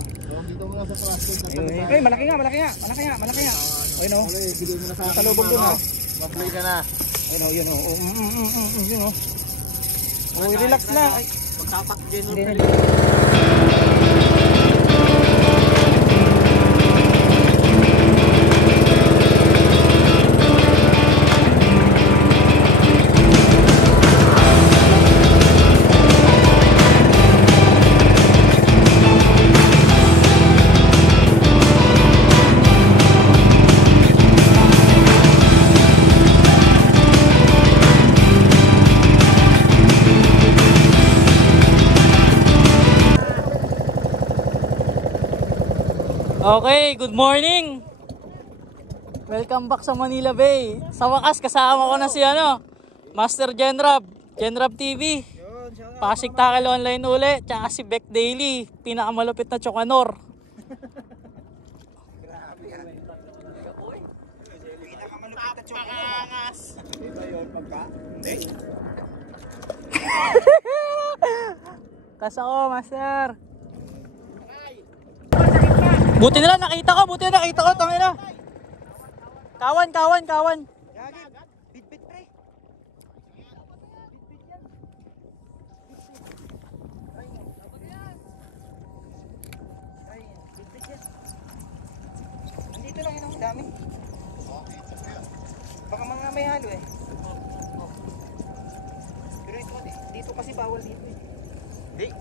Dito muna sa plastic. Ay, malaki nga. Ayun o. Sa lubog doon ha. Ma-play ka na. Ayun o, yun o. Yun o. Uy, relax na. Pagkapak general Hindi. play. Okay, good morning. Welcome back sa Manila Bay. Sa wakas kasama ko na si Master Genrab TV. Pasig Tackle Online uli, tsaka si Beck Daily, pinakamalupit na Chokanor. Grabe yan. Pinakamalupit na Chokanor. Iba yun pagka? Hindi. Kasa ko, Master. Buti na lang nakita ko, tangina. Kawan. Bit pre. Nandito lang yun, dami. Baka mga may halo eh. Pero dito kasi bawal dito eh. Hindi.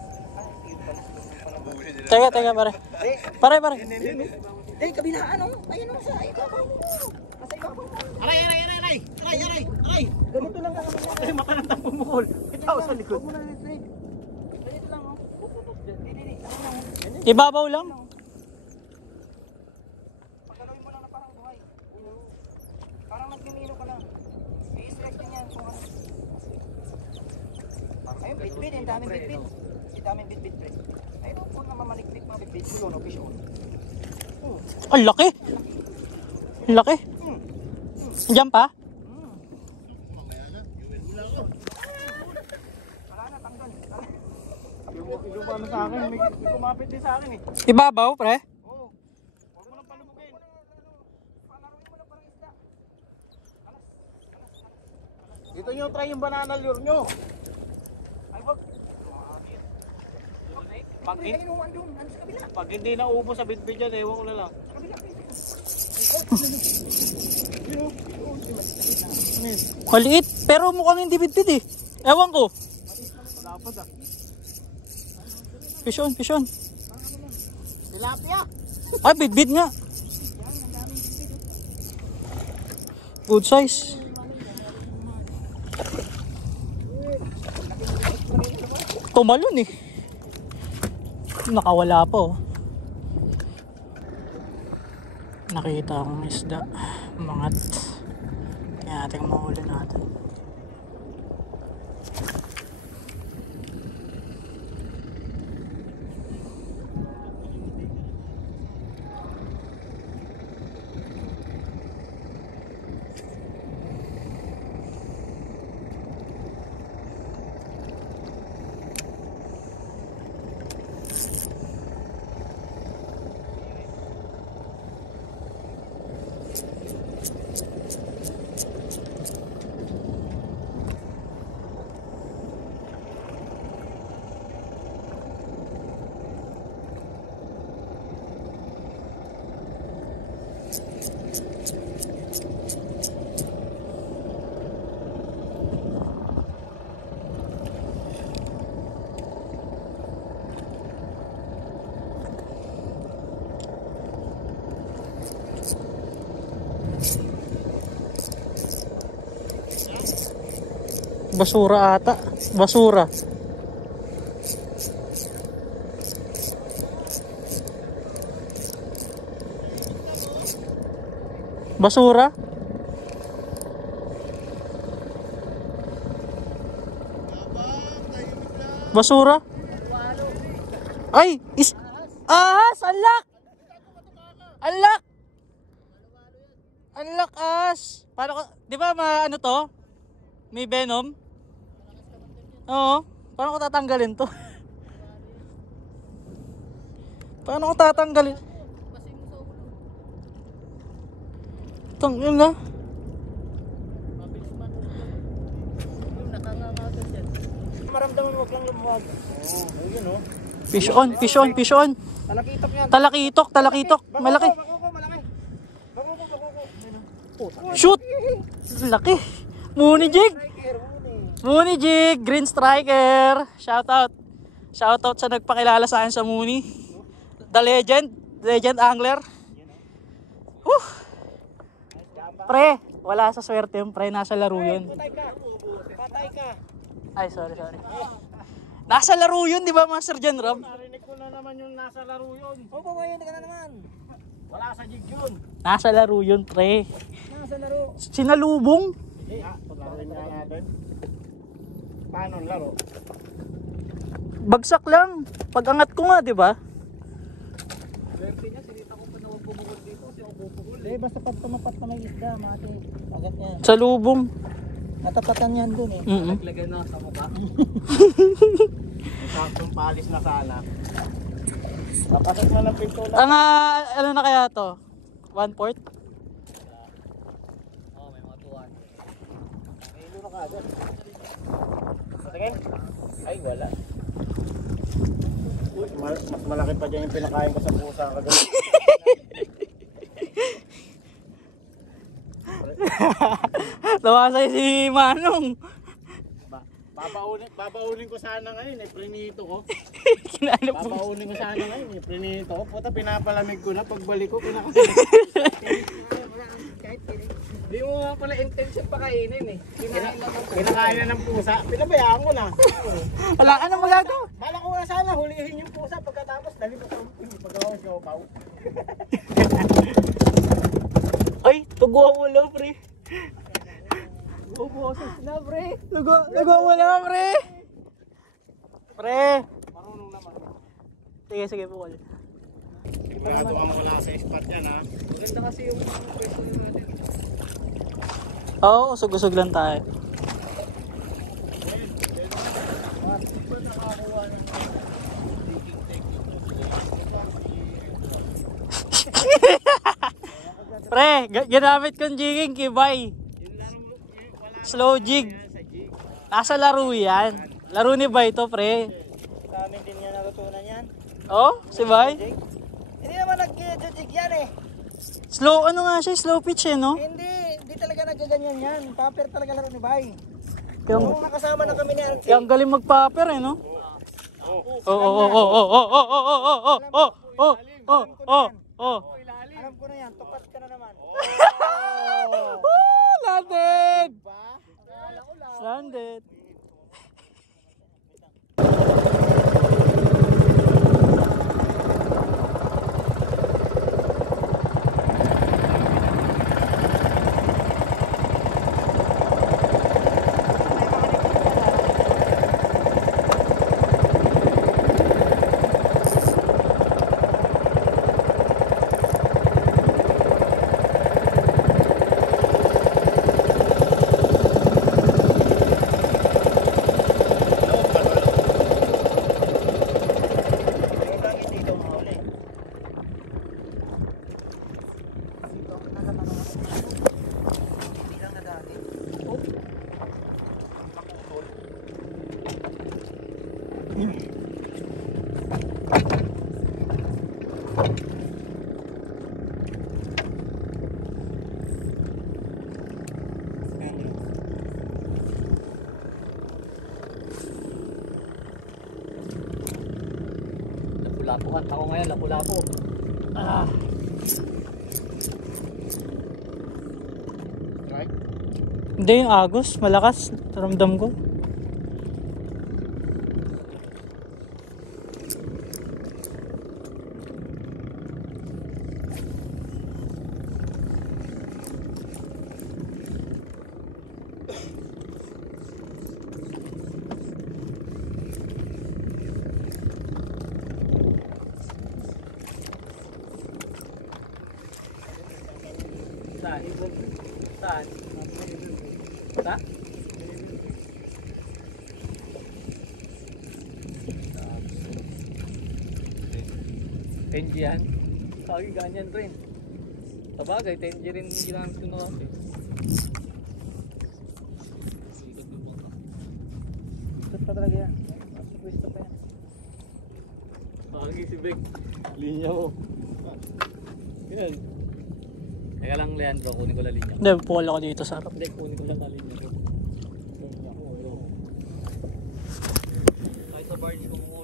Teka, pare. Eh, kabilaan oh. Ayun oh, sa ibabaw mo. Nasa ibabaw mo. Aray. Ganito lang ka naman. Ay, mata ng tampumukol. Ikaw sa likod. Huwag mo na rin. Ganito lang oh. Dili. Ibabaw lang. Paggalawin mo lang na parang buhay. Parang nagmimino ka lang. I-select din yan kung ano. Ayun, bit-bit. Ang daming bit-bit. Ang daming bit-bit, pre. Ayun, kung namamaliklik mga bit-bit. Yun, o, fish on. Ang laki. Diyan pa? Wala na, tanggal. Yung paano sa akin, may kumapit din sa akin eh. Ibabaw, pre? Oo. Huwag mo lang palumugin. Palaruin mo lang parang isda. Dito nyo try yung banana lure nyo. Ay, wag. Pag hindi naubo sa bitbit dyan, ewan ko na lang. Maliit, pero mukhang hindi bitbit eh. Ewan ko. Fish on. Tilapia. Ay, bitbit nga. Good size. Tumalon eh. Nakawala pa oh. Nakita akong isda. Mangat. Kaya natin mahuli natin. Basura ata. Basura. Basura. Basura. Ay, ahas, alak. Alak. Alak as. Paano ko, 'di ba ano to? May venom? Oo. Paano ko tatanggalin to? Paano ko tatanggalin? Tangin na. Maramdaman mo lang lumuwag. Oo, yun o. Fish on, fish on, fish on. Talakitok yan. Talakitok, talakitok. Malaki. Bako, malaki. Bako. Shoot! Laki. Muni jig. Muni jig. Green striker. Shout out. Shout out sa nagpakilala sa akin sa Muni. The legend. Legend angler. Pre, wala sa swerte yung pre. Nasa laro yun. Patay ka. Ay, sorry. Nasa laro yun, di ba, Master Jan Rob? Narinig ko na naman yung nasa laro yun. Oo, yun ka na naman. Wala sa jig yun. Nasa laro yun, pre. Nasa laro. Sinalubong. Hindi, laruin nga natin. Paano laro? Bagsak lang. Pag-angat ko nga, di ba? Swerte niya, sinita ko pa na huwag bumukol dito kasi ako bubukol. Eh, basta pag tumapat na may isda, mati. Agad niya. Sa lubong. Natapatan yan dun eh. Naglagay na sa mukha. Saktong palis na sana. Napasok na ng pinto na. Ano na kaya to? 1/4? Oo, may mga tuwan. Kilo na kagad. Patingin? Ay, wala. Uy, mas malaki pa dyan yung pinakain ko sa pusa kagad. Tawa sa'yo si Manong. Babaunin ko sana ngayon eh, prinito ko. Kinanap ko. Babaunin ko sana ngayon eh, prinito ko. Puta, pinapalamig ko na, pagbalik ko, kinakasin. Di mo nga pala intention pa kainin eh. Kinakain na ng pusa, pinabayaan ko na. Wala ka na magagawa. Bala ko nga sana, hulihin yung pusa pagkatapos, dali ko sa pagkawas ko pa. Ay, tugwa mo lang, pre. Boses na, pre. Tugwa mo lang, pre. Pre. Marunong naman. Sige, pukul. Sigurado ka mawala sa spot yan ha. Maganda kasi yung pwesto nyo natin. Oo, usog-usog lang tayo. Pre, ginamit kong jigging kibay. Slow jig. Nasa laro yan. Laro ni Bay to, pre. Sa amin din yan natutunan yan. Oh, si Bay? Hindi naman nag-jig yan eh. Slow, ano nga siya? Slow pitch eh, no? Hindi talaga nagaganyan yan. Paper talaga laro ni Bay. Kaya, Kung nakasama na kami ni Arce. kaya ang galing mag-paper eh, no? Alam ko na yan, tupat ka na naman. Landed! Landed. Lapu-lapuhan ako ngayon, lapu-lapu. Right? Hindi, yung agos, malakas. Ramdam ko. Saan? Saan? Saan? 10G yan. Pagi ganyan rin. Sabagay, 10G rin yung ginamit ko na kasi. Ikot pa talaga yan. Pwesto pa yan. Pagi si Beck. Linya mo. Yan. Teka lang, Leandro, kunin ko lang linya. Hindi, pukul ako dito sa harap. Hindi, kunin ko lang linya ko. Linya ko, yun. Kahit sa barge ko mo.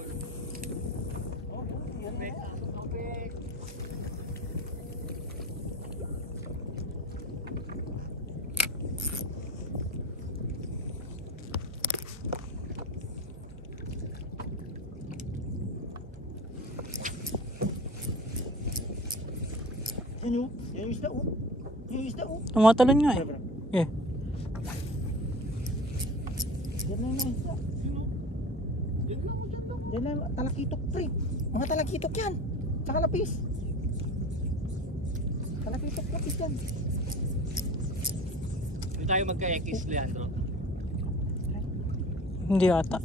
Oh, yan Beck. Beck. Yan o. Yan yung isda o. Yan yung isda o. Tumatalon nga eh. Yeah. Yan na yung isda. Yan na yung talakitok pre. Mga talakitok yan. Tsaka lapis. Talakitok lapis yan. Hindi tayo magka-X, Leandro. Hindi ata.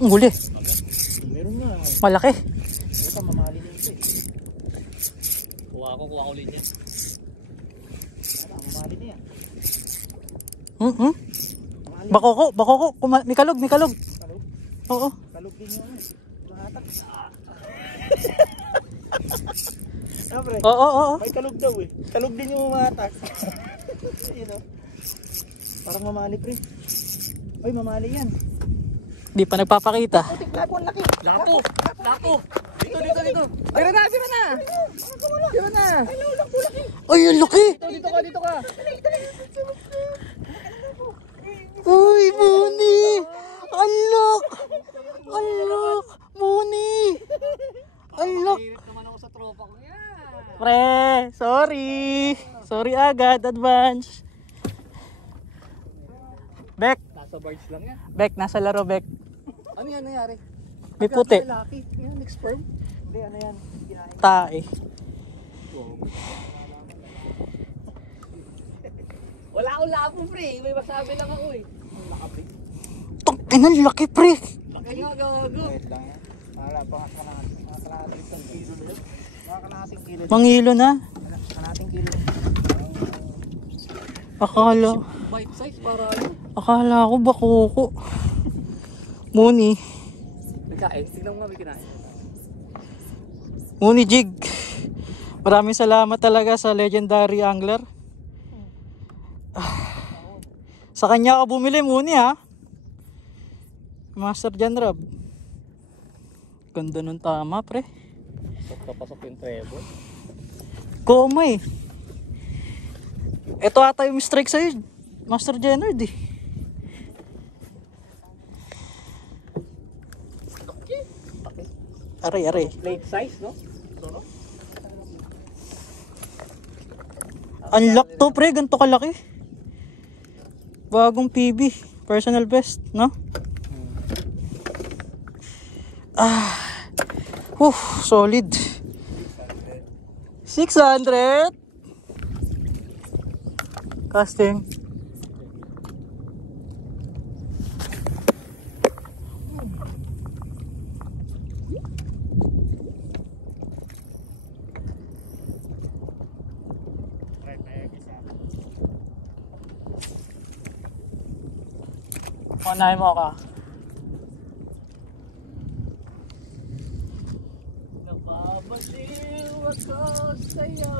Ang huli. Meron nga. Malaki. Ito mamali na ito eh. Kuha ko ulit yan. Mamali na yan. Bakoko. May kalog. Kalog? Oo. Kalog din yung ano. Mahatak. Ah, pre. Oo. May kalog daw eh. Kalog din yung mahatak. Yun o. Parang mamali pre. Uy, mamali yan. Di pa nagpapakita. Putik lapo, ang laki. Lapo. Dito. Sira na. Ay, ang laki. Dito ka. Uy, Muni. Alok. Muni. Alok. naman ako sa tropa ko yan. Pre, sorry agad, advance. Beck, Nasa barge lang yan. Beck, nasa laro, Beck. Ano yan nangyari? May puti. Laki. Yan, next sperm. Hindi, ano yan? Kinain. Tae. Wala akong labo pre. May masabi lang ako eh. Tangin, ang laki, pre. Laki nga gago. Wait lang yan. Mga kalahating kilo na yun. Mga kalahating kilo. Mangilo na. Kalahating kilo. Bite size para Akala ko bakoko. Muni. nagkain. Tignan mo nga may kinain. Muni jig. Maraming salamat talaga sa legendary angler. Sa kanya ka bumili, Muni, ha. Master General. Ganda nun tama, pre. Papasok yung treble. Koma eh. Ito ata yung strike sa'yo, Master General, eh. Aray. Late size, no? Unlock to, pre. Ganito kalaki. Bagong PB. Personal best, no? Solid. 600. Casting. Unahin mo ka. Napabaliw ako sa'yo.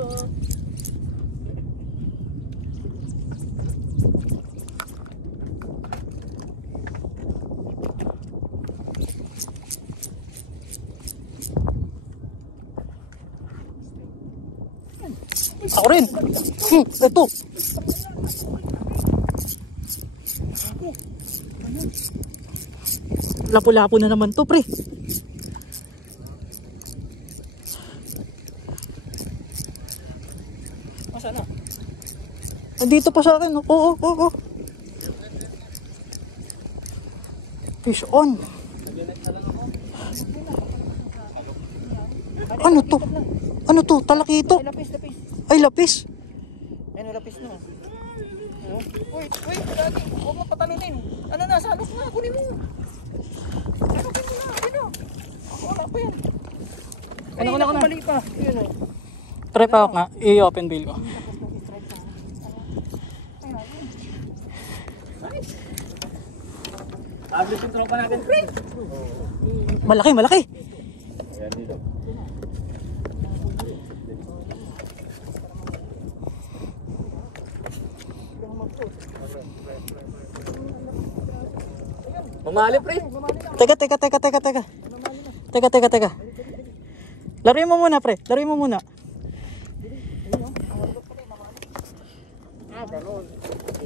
Ako rin. Ito. Lapo-lapo na naman to, pre. Masa na? Dito pa sa akin. Oo. Fish on. Ano to? Ano to? Talakito? Ay, lapis, lapis. Ay, lapis. Ano, lapis na. Ano? Uy, lagi. Huwag mo patalunin. Ano na, salok na. Kunin mo. Salukin mo na. Ano? Wala pa yan. Ay, Ano, naku, mali pa. Yun o. Try pa ako nga. I-open bill ko. Abis yung tropa natin, pre. Malaki, malaki. Mamali, pre. Teka. Teka. Laruin mo muna, pre. Laruin mo muna.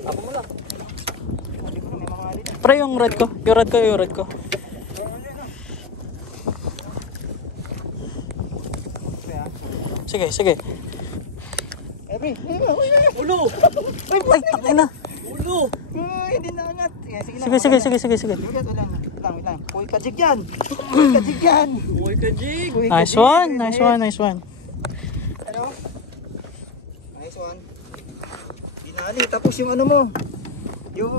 Ako mo lang. Pre, yung red ko. Yung red ko. Sige. Ulo! Ay, takina. Ulo! Hindi na angat. Sige. Wait lang. Uy, kajig yan. Uy, kajig! Nice one. Ano? Nice one. Binali. Tapos yung ano mo. Yung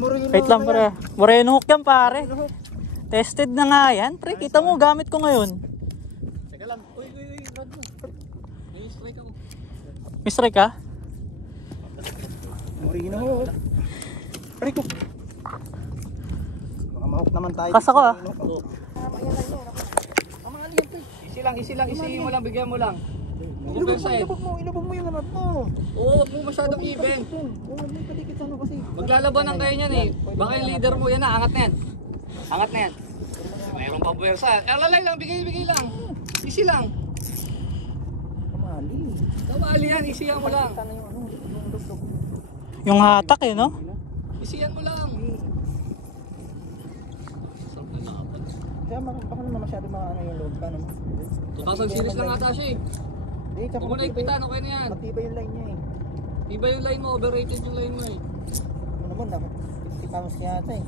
Moreno. Wait lang, pre. Moreno hook yan, pare. Tested na nga yan. Pre, kita mo, gamit ko ngayon. Teka lang. Uy, rad mo. May strike ako. May strike ka? Moreno. Pre ko. Baka mahok naman tayo. Kas ako, ah. Easy lang. Easy mo lang, bigyan mo lang. Ilubog mo yung ano mo. Oo, huwag mo masyadong even. Oo, may palikit ano kasi. Maglalaban kayo niyan eh. Baka yung leader mo, yan na, angat na yan. Angat na yan. Mayroon pang puwersa. Alalay lang, bigay lang. Easy lang. Kamali. Kamali yan, easy yan mo lang. Sana yung ano, yung luslog. Yung hatak eh, no? Easy yan mo lang. Kaya baka naman masyado mga ano yung load pa naman. 2,000 series lang ata siya eh. Eh, tsaka Huwag mo na ipitan, okay na yan. matibay yung line niya eh. Iba yung line mo, overrated yung line mo eh. Ano naman, dapat 50 pounds yata eh.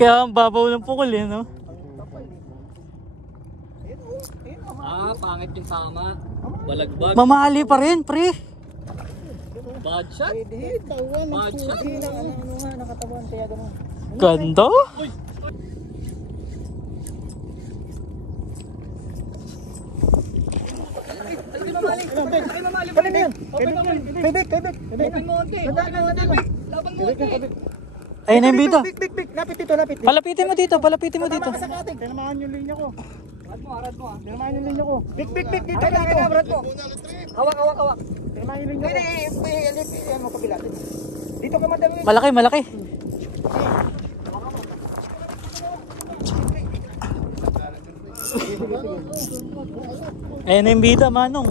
Kaya ang babaw ng pukul eh, no? Ang kapal eh. Ayun oh. Ah, pangit yung tama. Balagbag. Mamali pa rin, pre. Bad shot. Pwede. Tawan. Bad shot. Hindi lang ano nga, nakatawan kaya ganun. Ganda. Panin mo yan. Big. Open mo onti. Laban mo onti. Ayun na yung bida. Big. Lapit dito. Palapitin mo dito. Tama ka sa kating. Tinamaan yung linya ko. Arad mo ah. Tinamaan yung linya ko. Big. Dito. Arad mo. Hawak. Tinamaan yung linya ko. Ano kabila. Dito ka madami. Malaki. Ayun na yung bida, manong.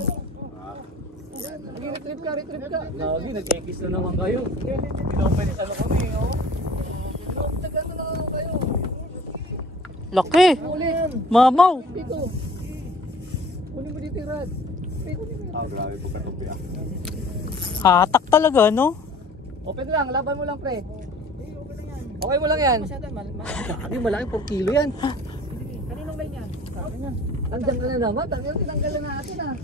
Retrieve ka. Lagi, nag-ekis na naman kayo. Pinopelis ano kami, oh. Tagal na naman kayo. Laki. Ulit. Mamaw. Dito. Kunin mo dito yung rad. Grabe po katupi ah. Hatak talaga, no? Open lang, laban mo lang pre. Okay mo lang yan. Sabi malaki 4 kilo yan. Kaninong line yan? Sabi niya. Andiyan ka na naman, tinanggal na natin ah.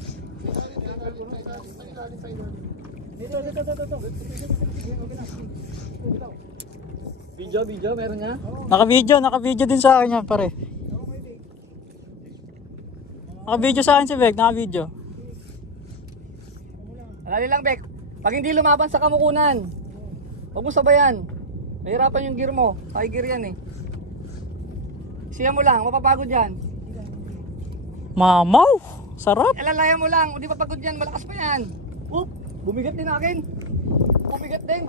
Dito. Video, meron nga? Naka-video din sa akin yan, pare. Naka-video sa akin si Bek, naka-video. Alali lang Bek, pag hindi lumaban sa kamukunan, huwag mo sabayan. Mahirapan yung gear mo, high gear yan eh. Siya mo lang, mapapagod yan. Mamaw. Sarap. Alalayan mo lang, hindi papagod yan, malakas pa yan. Bumigat din akin. Bumigat din.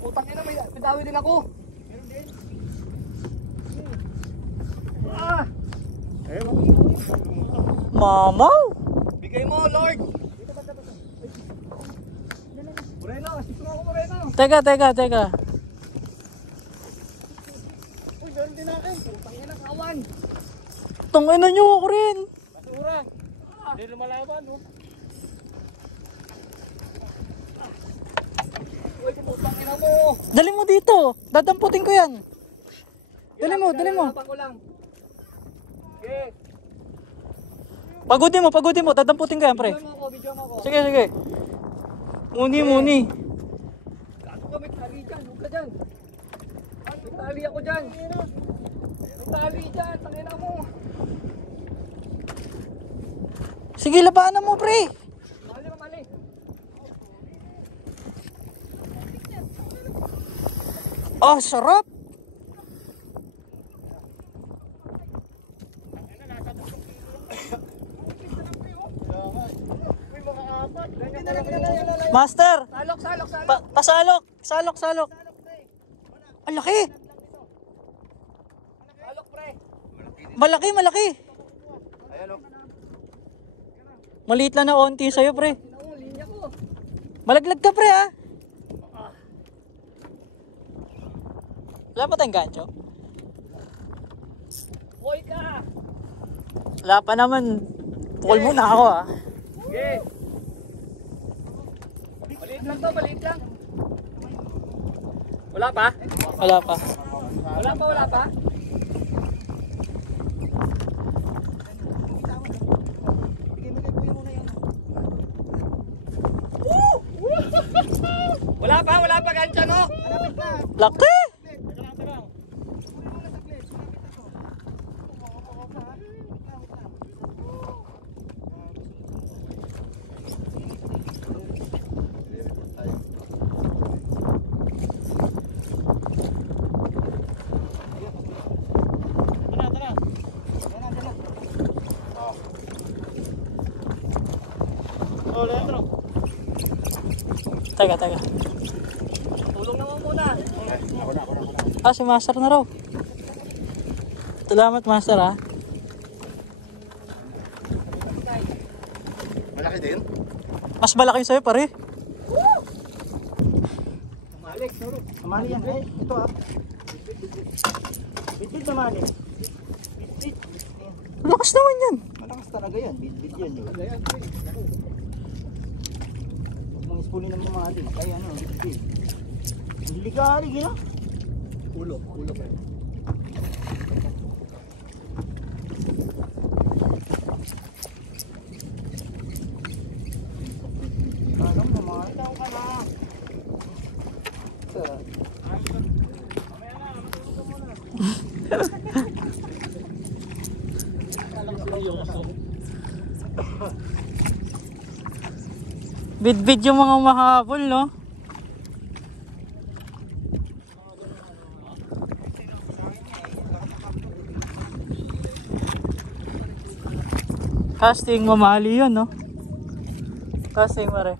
Utang ina, may dawi din ako. Meron din. Mamaw. Bigay mo, Lord. Moreno, assist mo ako, Moreno. Teka. Uy, meron din akin. Utang ina, kawan. Tungin na nyo ako rin. Basura. Hindi lumalaban, no? Uy, utang ina mo. Dali mo dito. Dadamputin ko yan. Dali mo. Laban ko lang. Okay. Pagudin mo. Dadamputin ka yan, pre. Video mo ako. Sige, sige. Muni. Gago ka, may tali dyan. Huwag ka dyan. May tali ako dyan. May tali dyan. Tangina mo. Sige, labanan mo, pre. Mali. Ah, sarap. Master, Salok. pasalok. Ang laki. Salok, pre. Malaki. Maliit lang na onti sa'yo, pre. Oo, linya ko. Malaglag ka, pre, ha? Wala pa tayong gancho? Hoy ka. Wala pa naman. Tukol muna ako, ha? Okay. Maliit lang. Wala pa? Wala pa. Wala pa? Wala pa gancho, no? Laki! Teka. Tulong naman muna. Ah, si Master na raw. Salamat, Master, ha? Malaki din? Mas malaki sa'yo, pare. Kamali yan, eh. Ito, ah. Bit-bit na mali. Lakas naman yan. Malakas talaga yan. Bit-bit yan. Huwag mong ispunin ng mga atin. Kaya ano, bit-bit. Hindi ka halig, yun, ah. Ulo pa. Alam mo, mga itaw ka na. Bid-bid yung mga mahabol, no? Casting mamali yun, no? Casting mare.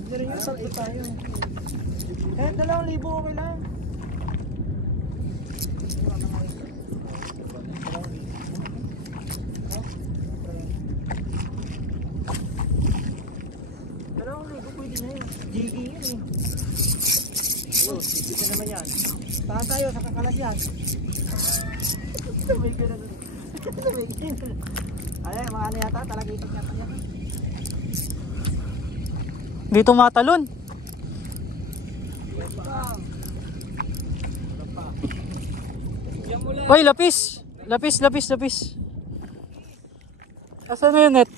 Hindi rin yung sakto tayo. Kahit 2,000 okay lang. Pwede na yun. Jiggy yun eh. Dito naman yan. Saan tayo? Sa kakalas yan. Sabay ka na doon. Sabay ka na doon. Ay, mga ano yata, talagipit yata yan. Dito matalon. Hoy, lapis. Lapis. Asan na yung net?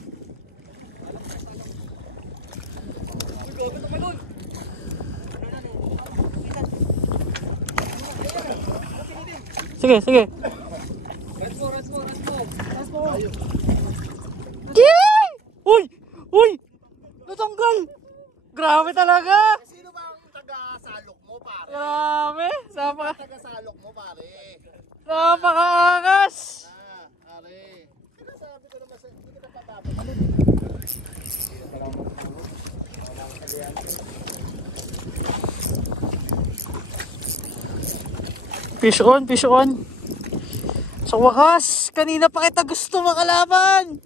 Sige. Rest mo. Yay! Uy! Natanggal! Grabe talaga! Sino ba ang taga-salok mo, pare? Grabe! Taga-salok mo, pare. Napakaangas! Pare. Sinasabi ko naman hindi kita patapos. Fish on. Sa wakas, kanina pa kita gusto makalaban.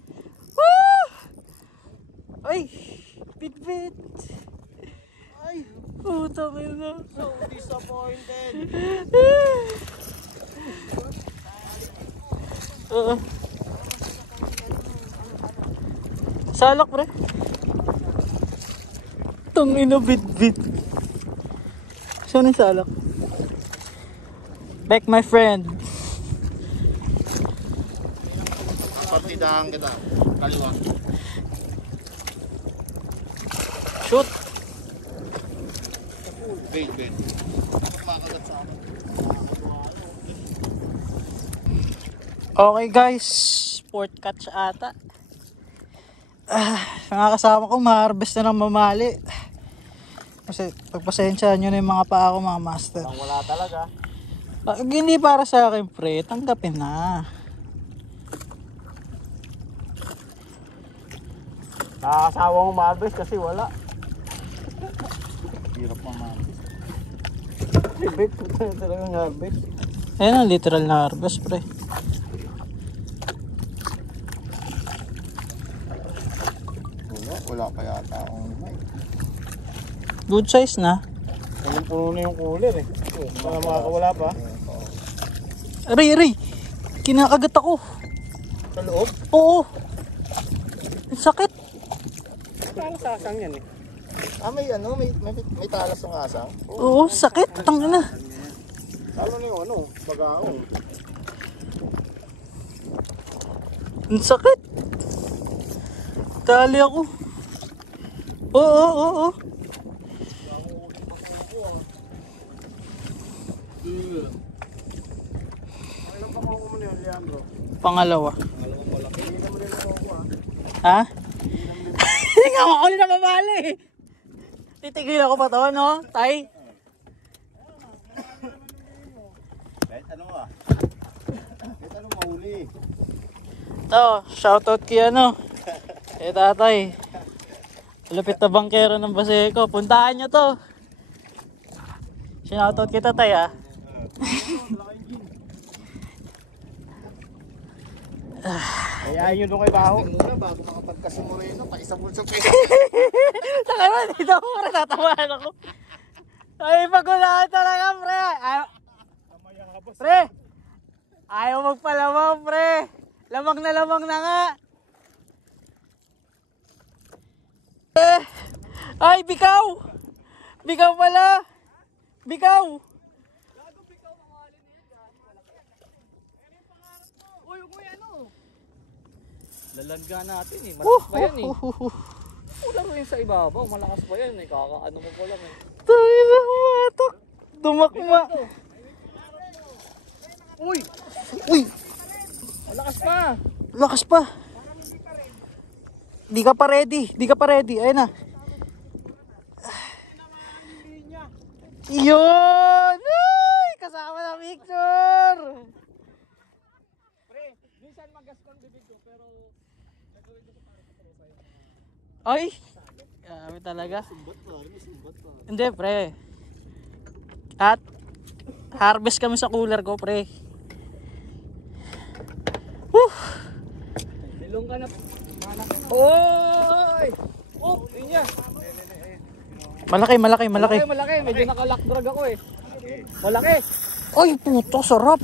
Woo! Ay, bit. Ay, Putang ina. So disappointed. Oo. Salak, pre. Tangina, bit-bit. Saan yung salak? Back, my friend. Partidahan kita. Kaliwa. Shoot. Bait. Makagat sa akin. Okay guys, sport catch ata. Mga kasama ko, ma-harvest na ng mamali. Kasi pagpasensyahan nyo na yung mga paa ko, mga master. Wala talaga. Pag hindi para sa akin, pre, tanggapin na. Nakakasawa mo ma-harvest kasi wala. Hirap pa ma-harvest. Bait talagang harvest. Ayun ang literal na harvest, pre. Wala pa yata akong limay. Good size na. Puno na yung cooler eh. Mga makakawala pa. Ray, kinakagat ako. Sa loob? Oo. Ang sakit. Parang sasang yan eh. May ano, may talas ng asang. Oo, sakit. Tangina. Lalo na yung ano, bagaong. Ang sakit. Tali ako. Oo. Ilang pa mo muna yun, Leandro? Pangalawa. Hindi naman rin ako Ha? Hindi nga ako na mamali. Titigil ako pa to, no? Tay? Kahit ano mahuli. Ito, shoutout kay ano. Eh tatay. Lupit na bangkero ng Baseco. Puntahan nyo to. Shoutout kita tay ah. Kayain nyo doon kay Baho. Muna bago makapagkasimulay na, paisabol sa pera. Taka ba, dito ako para tatamaan ako. Ay, pagkulaan talaga, pre. Pre, ayaw magpalamang, pre. Lamang na nga. Ay, bikaw! Bikaw pala! Bikaw! Lalagyan natin eh. Malakas pa yan eh. Laro yun sa ibabaw. Malakas pa yan eh. Kakaano mo ko lang eh. Tayo na humatok. Dumakma. Uy! Uy! Malakas pa! Lakas pa. Di ka pa ready. Ayun na. Yun! Ay! Kasama na picture! Pre, minsan magaston bibig ko pero nagawin ko para sa profile. Ay! Grabe talaga. Hindi, pre. At harvest kami sa cooler ko, pre. Woo! Nilong ka na. Oy! Oh, yun yan. Malaki. Malaki. Medyo naka-lock drag ako eh. Malaki. Ay, puto, sarap.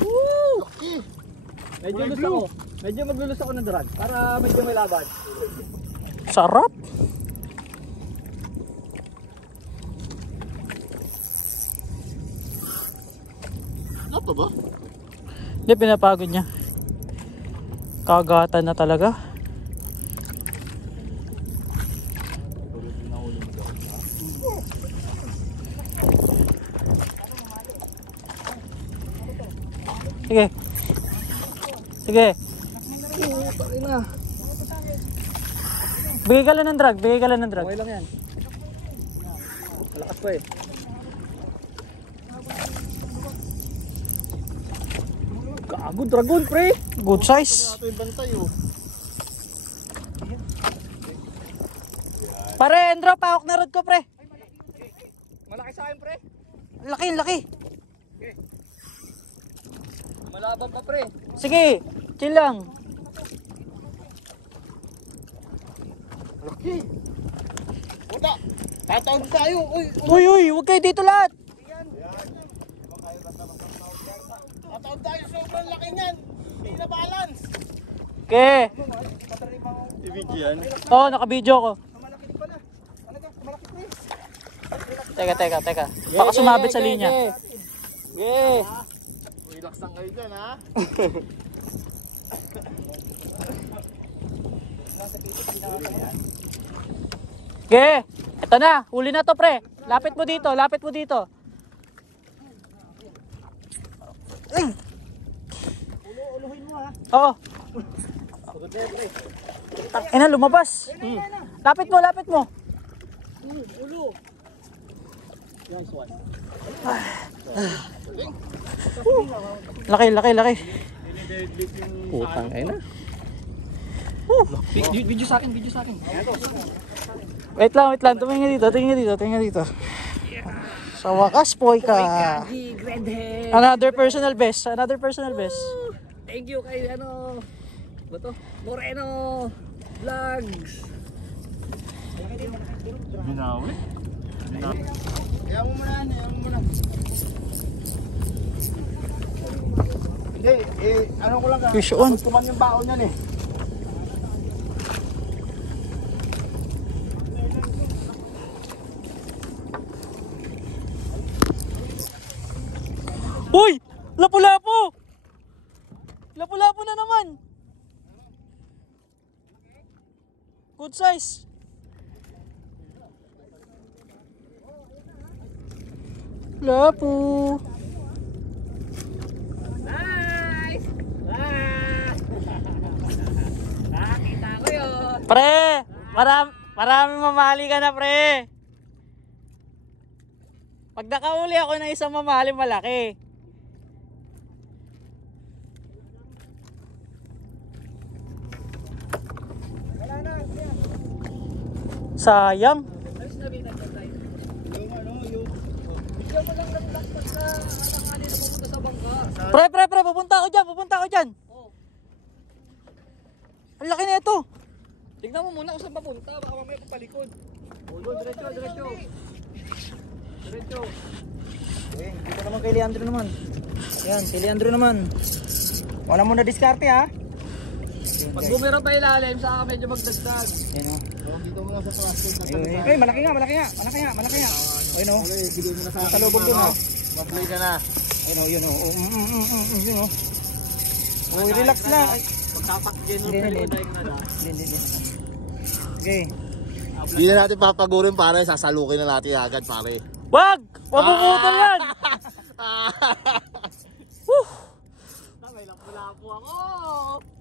Medyo lus ako. Medyo maglulus ako ng drag para medyo may laban. Sarap. Ano to ba? Hindi, pinapagod niya. Kagatan na talaga. Sige. Bigay ka lang ng drag. Okay lang yan. Malakas pa eh. Gago, dragon pre! Good size. Ito yung bantay oh. Pare, Endro, pahok na rod ko, pre. Malaki sa akin pre! Laki. Malaban pa pre! Sige, chill lang. Laki. Puta. Tatawag tayo. Uy, huwag kayo dito lahat. Tatawag tayo. Sobrang laki niyan. Hindi na balance. Okay. Ibig yan. Oo, naka-video ko. Malaki din pala. Malaki pre. Teka. Baka sumabit sa linya. Yeah. Relax lang kayo dyan, ha? Okay. Ito na. Huli na to, pre. Lapit mo dito. Ay. Uluhin mo ha. Oo. Ina, lumabas. Lapit mo. Ulo. Laki. Putang ina. Video sa akin. Wait lang. Tingin dito. Sa wakas, poy ka. Another personal best. Thank you kay Moreno Vlogs. Kaya mo muna. Hindi, ano ko lang ka. Fish on. Tuman yung baon yan eh. Uy! Lapu-lapu na naman. Good size. Lapu. Nice! Nakakita ko yun. Pre, marami mamali ka na, pre. Pag nakauli ako ng isang mamali malaki. Sayang. Pre, pupunta ako dyan. Ang laki na ito. Tignan mo muna kung saan papunta, baka mamaya papalikod. Diretso. Dito naman kay Leandro naman. Ayan, kay Leandro naman. Wala mo na diskarte ha. Pag bumira pa ilalim, saka medyo magdagdag. Ayan o. Dito mo sa plastic. Ay, malaki nga. Ayun o. Bigay mo na sa akin. Salubog dun ha. Ma-play ka na. Ayun o, yun o. Yun o. Uy, relax lang. Ay, Hindi. Okay. Hindi na natin papagurin pare, sasalukin na natin agad pare. Wag! Mapuputol yan!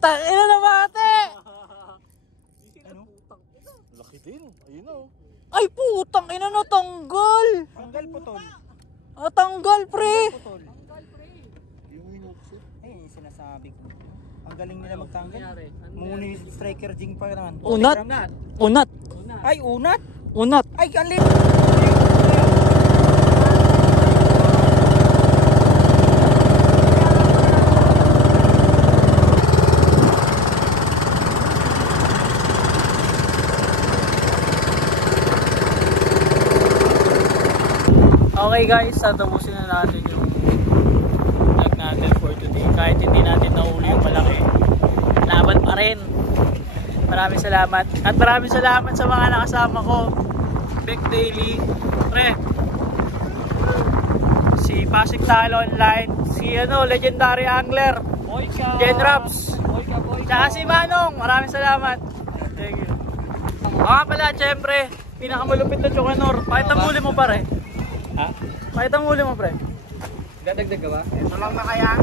Tangina na mate! Laki din, ayun o. Ay putang ina na tanggal! Tanggal putol. Tanggal pre! Ay, sinasabi ko. Ang galing nila magtanggal. Muni striker jing pa naman. Unat! Ay, unat! Ay, ang lit! Okay guys, tatapusin na natin yung vlog natin for today. Kahit hindi natin nahuli yung malaki, laban pa rin. Maraming salamat. At maraming salamat sa mga nakasama ko. Beck Daily, pre, si Pasig Talo Online, si Legendary Angler, Genraps, tsaka si Manong. Maraming salamat. Thank you. Mga pala, syempre, pinakamalupit na Chokanor. Pakita muli mo pare. Ha? Pakita muli mo pre. Dadagdag ka ba? Ito lang na kaya.